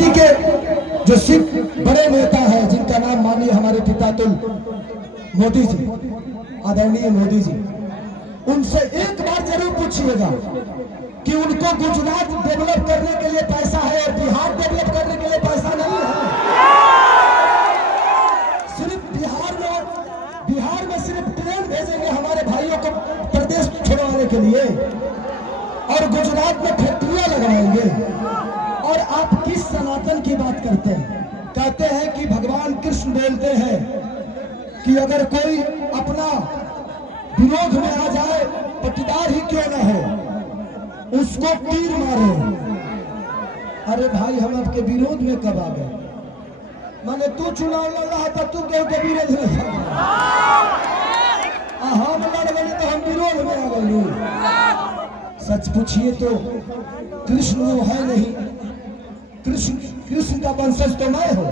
Party के जो सिख बड़े नेता है, जिनका नाम मानिए हमारे पितातुल मोदी जी, आदरणीय मोदी जी, उनसे एक बार जरूर पूछिएगा कि उनको गुजरात डेवलप करने के लिए पैसा है और बिहार डेवलप करने के लिए पैसा नहीं है। सिर्फ बिहार में सिर्फ ट्रेन भेजेंगे हमारे भाइयों को प्रदेश छोड़वाने के लिए, और गुजरात में फैक्ट्रियां लगवाएंगे। और आप किस सनातन की बात करते हैं? कहते हैं कि भगवान कृष्ण बोलते हैं कि अगर कोई अपना विरोध में आ जाए, पट्टीदार ही क्यों ना हो, उसको तीर मारे। अरे भाई, हम आपके विरोध में कब आ गए? माने तू चुनाव लड़ रहा था, तू क्यों के विरोध में? हम लड़ गए तो हम विरोध में आ गए। सच पूछिए तो कृष्ण वो है नहीं, कृष्ण का वंशज तो मैं हूं।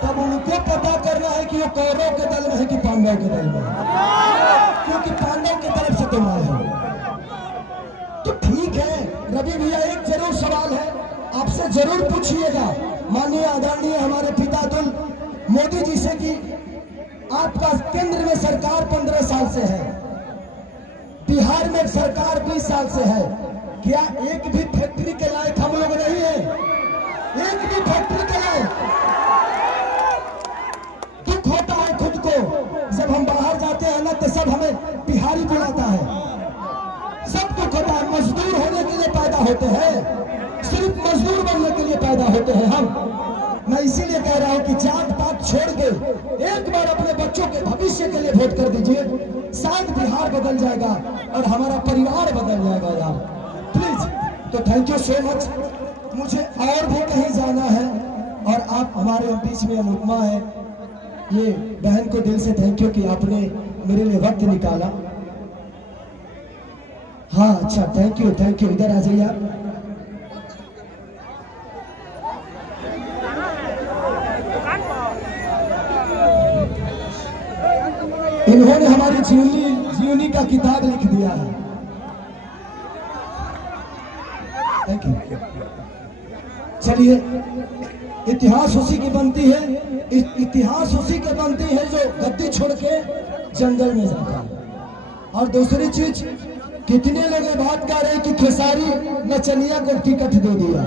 तब उनको पता करना है कि वो कौरव के दल में है कि पांडव के दल में है, क्योंकि पांडव की तरफ से तो मैं हूं। तो ठीक है रवि भैया, एक जरूर सवाल है आपसे, जरूर पूछिएगा माननीय आदरणीय हमारे पितातुल मोदी जी से कि आपका केंद्र में सरकार 15 साल से है, बिहार में सरकार 20 साल से है, क्या एक भी फैक्ट्री के लायक हम लोग नहीं है? एक भी फैक्ट्री के लायक? दुख होता है खुद को, जब हम बाहर जाते हैं ना तो सब हमें बिहारी बुलाता है, सब दुख होता है। मजदूर होने के लिए पैदा होते हैं, सिर्फ मजदूर बनने के लिए पैदा होते हैं हम। मैं इसीलिए कह रहा हूं कि जात पात छोड़ के एक बार अपने बच्चों के भविष्य के लिए वोट कर दीजिए, शायद बिहार बदल जाएगा और हमारा परिवार बदल जाएगा यार, प्लीज। तो थैंक यू सो मच। मुझे और भी कहीं जाना है और आप हमारे बीच में अनुपमा है, ये बहन को दिल से थैंक यू कि आपने मेरे लिए वक्त निकाला। हाँ अच्छा, थैंक यू, इधर आ जाइए आप। इन्होंने हमारी जीवनी का किताब लिख दिया है, थैंक यू। चलिए, इतिहास उसी की बनती है, इतिहास उसी की बनती है जो गद्दी छोड़ के जंगल में जाता है। और दूसरी चीज, कितने लोग बात कर रहे हैं कि खेसारी नचनिया को टिकट दे दिया।